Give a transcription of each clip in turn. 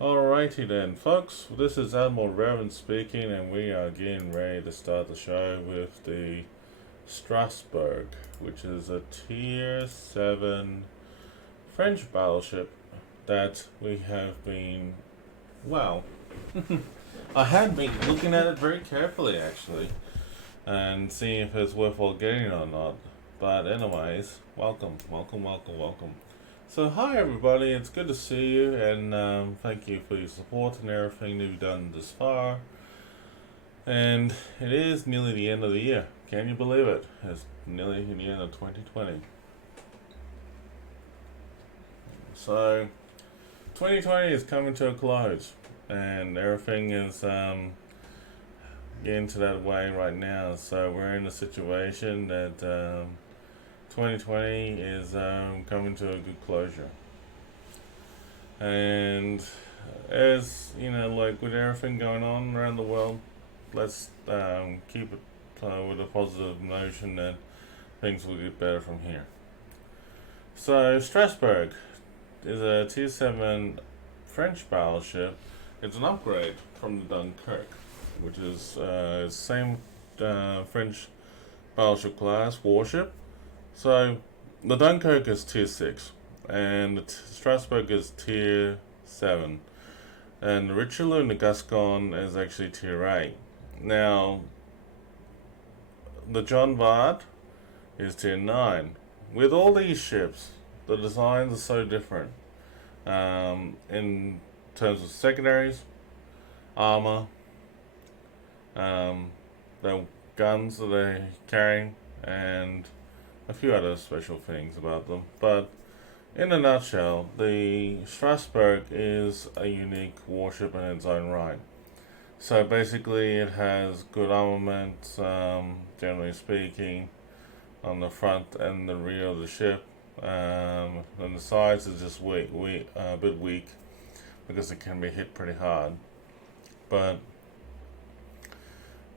Alrighty then, folks. This is Admiral Revan speaking, and we are getting ready to start the show with the Strasbourg, which is a Tier 7 French battleship that we have been, well, I had been looking at it very carefully actually, and seeing if it's worthwhile getting it or not. But anyways, welcome. So hi everybody, it's good to see you, and thank you for your support and everything that you've done this far. And it is nearly the end of the year. Can you believe it? It's nearly the end of 2020. So 2020 is coming to a close, and everything is getting to that way right now. So we're in a situation that 2020 is coming to a good closure. And as you know, like with everything going on around the world, let's keep it with a positive notion that things will get better from here. So Strasbourg is a Tier 7 French battleship. It's an upgrade from the Dunkirk, which is same French battleship class warship. So the Dunkirk is Tier 6, and the Strasbourg is Tier 7, and the Richelieu and the Gascon is actually Tier 8. Now, the John Bart is Tier 9. With all these ships, the designs are so different in terms of secondaries, armor, the guns that they're carrying, and a few other special things about them. But in a nutshell, the Strasbourg is a unique warship in its own right. So basically, it has good armament, generally speaking, on the front and the rear of the ship. And the sides is just a bit weak because it can be hit pretty hard. But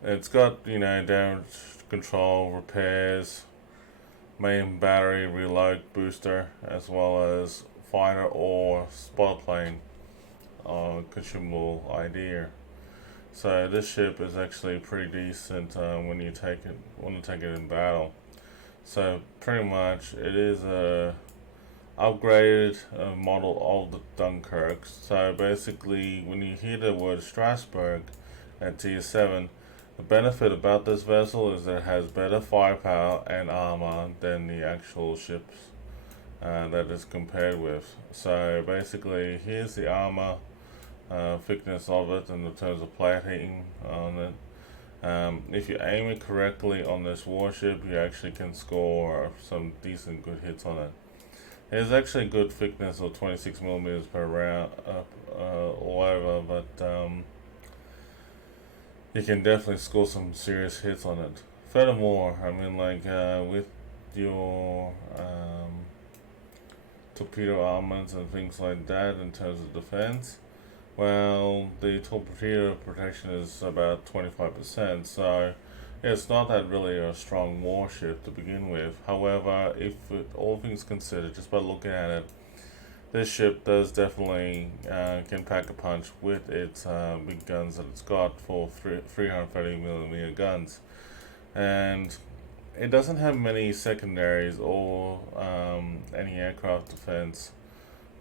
it's got, damage control, repairs, main battery, reload booster, as well as fighter or spot plane consumable idea. So this ship is actually pretty decent when you want to take it in battle. So pretty much it is a upgraded model of the Dunkirk. So basically, when you hear the word Strasbourg at Tier 7, the benefit about this vessel is that it has better firepower and armor than the actual ships that it's compared with. So basically, here's the armor thickness of it in the terms of plating on it. If you aim it correctly on this warship, you actually can score some decent good hits on it. There's actually a good thickness of 26 millimeters per round all over, but you can definitely score some serious hits on it. Furthermore, I mean, with your torpedo armaments and things like that in terms of defense, well, the torpedo protection is about 25%, so it's not that really a strong warship to begin with. However, all things considered, just by looking at it, this ship does definitely can pack a punch with its big guns that it's got for 330mm guns. And it doesn't have many secondaries or any aircraft defense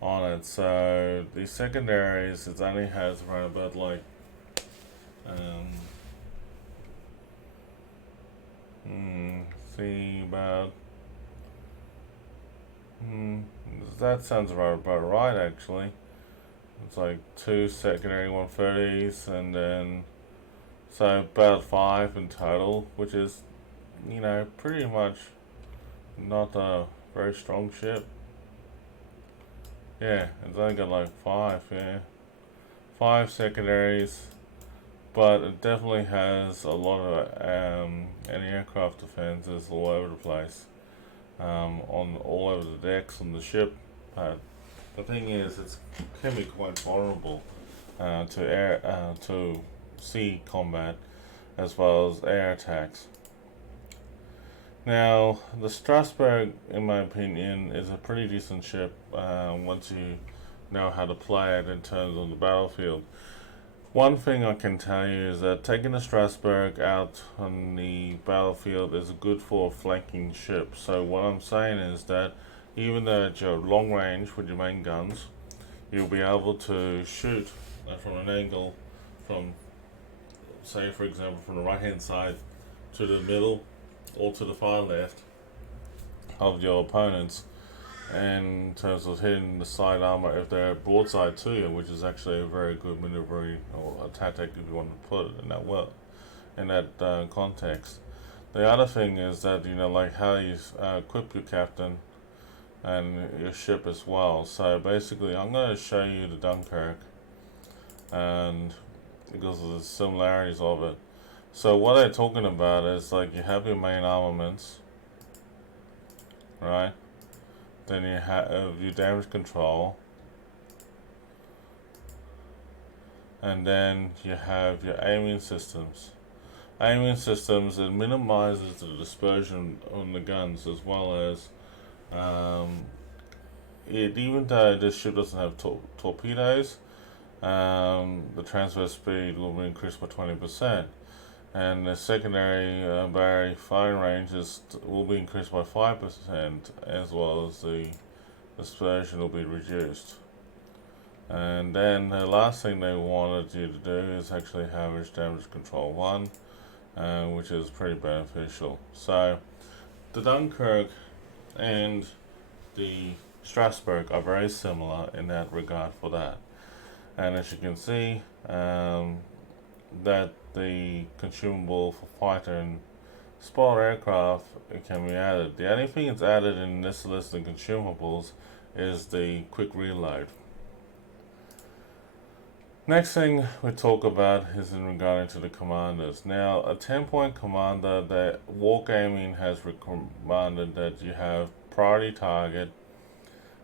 on it. So the secondaries, it only has around about about that sounds about right actually. It's like 2 secondary 130s, and then so about 5 in total, which is pretty much not a very strong ship. Yeah, it's only got like 5, 5 secondaries, but it definitely has a lot of anti-aircraft defenses all over the place, on all over the decks on the ship. But the thing is, it can be quite vulnerable to sea combat as well as air attacks. Now, the Strasbourg, in my opinion, is a pretty decent ship once you know how to play it in terms of the battlefield. One thing I can tell you is that taking the Strasbourg out on the battlefield is good for a flanking ship. So what I'm saying is that even though at your long range with your main guns, you'll be able to shoot from an angle from, say for example, from the right hand side to the middle or to the far left of your opponents, in terms of hitting the side armor if they're broadside to you, which is actually a very good maneuvering or a tactic if you want to put it in that context. The other thing is that like how you equip your captain and your ship as well. So basically, I'm going to show you the Dunkirk, and because of the similarities of it. So what they're talking about is like you have your main armaments, right? Then you have your damage control, and then you have your aiming systems. Aiming systems, it minimizes the dispersion on the guns, as well as even though this ship doesn't have torpedoes, the transfer speed will be increased by 20%. And the secondary barrier firing ranges will be increased by 5%, as well as the dispersion will be reduced. And then the last thing they wanted you to do is actually have damage control 1, which is pretty beneficial. So the Dunkirk and the Strasbourg are very similar in that regard for that. And as you can see, that the consumable for fighter and sport aircraft can be added. The only thing that's added in this list of consumables is the quick reload. Next thing we talk about is in regarding to the commanders. Now, a 10-point commander, that Wargaming has recommended that you have priority target,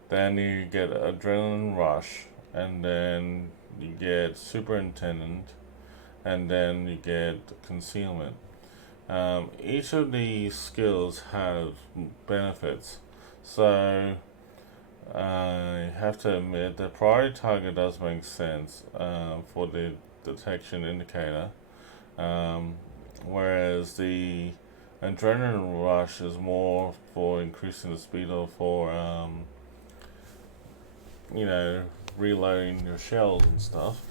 then you get adrenaline rush, and then you get superintendent, and then you get concealment. Each of these skills have benefits, so I have to admit that priority target does make sense for the detection indicator, whereas the adrenaline rush is more for increasing the speed of reloading your shells and stuff.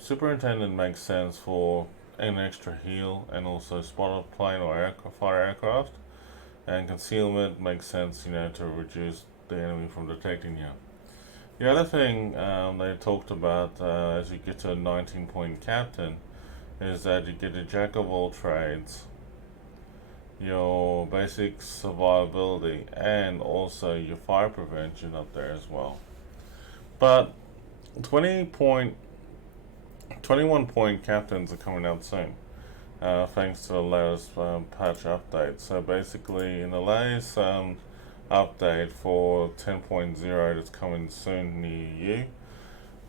Superintendent makes sense for an extra heal and also spot a plane or fire aircraft, and concealment makes sense, to reduce the enemy from detecting you. The other thing they talked about as you get to a 19-point captain is that you get a jack of all trades, your basic survivability, and also your fire prevention up there as well. But 21-point captains are coming out soon, thanks to the latest patch update. So basically, in the latest update for 10.0 that's coming soon near you,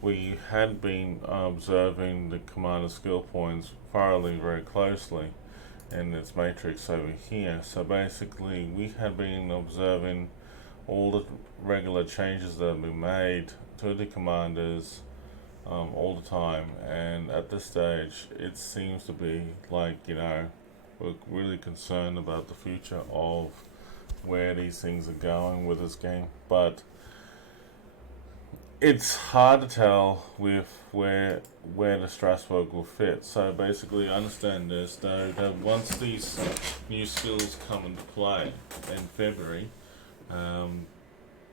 we had been observing the commander skill points thoroughly, very closely in its matrix over here. So basically, we had been observing all the regular changes that have been made to the commanders all the time, and at this stage it seems to be like we're really concerned about the future of where these things are going with this game. But it's hard to tell with where the Strasbourg will fit. So basically, understand this though, that once these new skills come into play in February,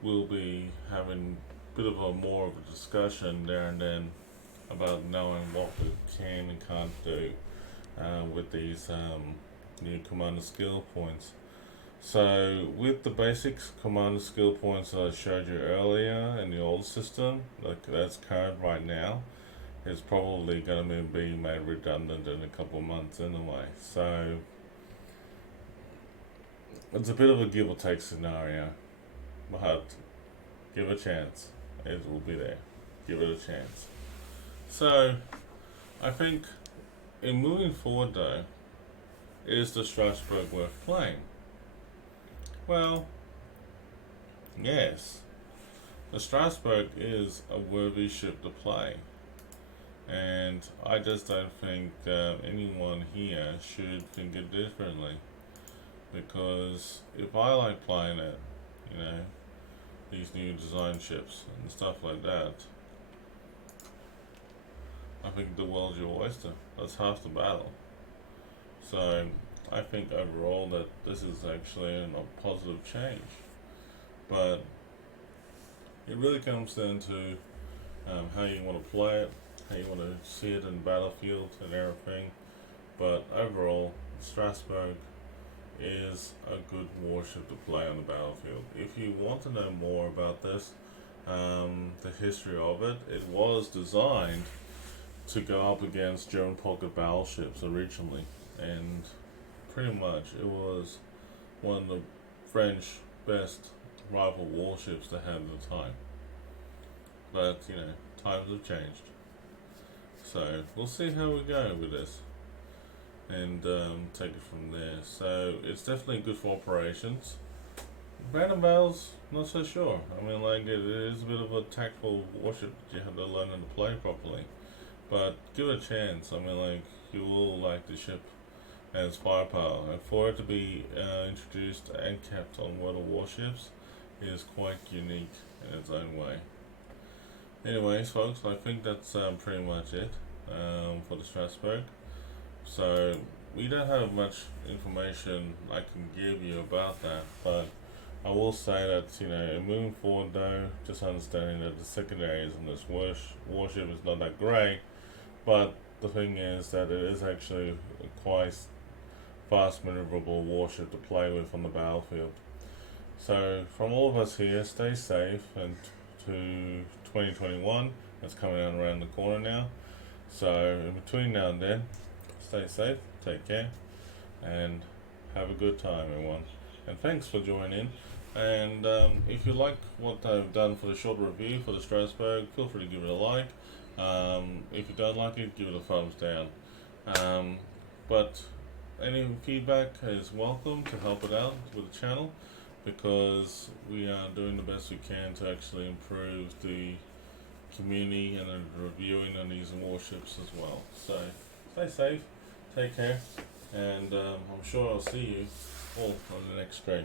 we'll be having a bit of a more of a discussion there and then about knowing what we can and can't do with these new commander skill points. So with the basics commander skill points that I showed you earlier in the old system, like that's current right now, is probably going to be made redundant in a couple of months anyway. So it's a bit of a give or take scenario, but give it a chance. It will be there. Give it a chance. So I think in moving forward though, is the Strasbourg worth playing? Well, yes. the Strasbourg is a worthy ship to play, and I just don't think anyone here should think it differently. Because if I like playing it, you know, these new design ships and stuff like that, I think the world's your oyster. That's half the battle. So I think overall that this is actually a positive change. But it really comes down to how you want to play it, how you want to see it in battlefield and everything. But overall, Strasbourg is a good warship to play on the battlefield. If you want to know more about this, the history of it, it was designed to go up against German pocket battleships originally, and pretty much it was one of the French best rival warships they had at the time. But you know, times have changed, so we'll see how we go with this and take it from there. So it's definitely good for operations. Random battles, not so sure. I mean, like, it is a bit of a tactical warship that you have to learn how to play properly. But give it a chance. I mean, like, you will like the ship and its firepower. And for it to be introduced and kept on World of Warships is quite unique in its own way. Anyways, folks, I think that's pretty much it for the Strasbourg. So we don't have much information I can give you about that, but I will say that, you know, moving forward though, just understanding that the secondaries in this warship is not that great, but the thing is that it is actually a quite fast maneuverable warship to play with on the battlefield. So from all of us here, stay safe, and to 2021, it's coming out around the corner now. So in between now and then, stay safe, take care, and have a good time, everyone. And thanks for joining. And if you like what I've done for the short review for the Strasbourg, feel free to give it a like. If you don't like it, give it a thumbs down. But any feedback is welcome to help it out with the channel, because we are doing the best we can to actually improve the community and the reviewing on these warships as well. So stay safe, take care, and I'm sure I'll see you all on the next stream.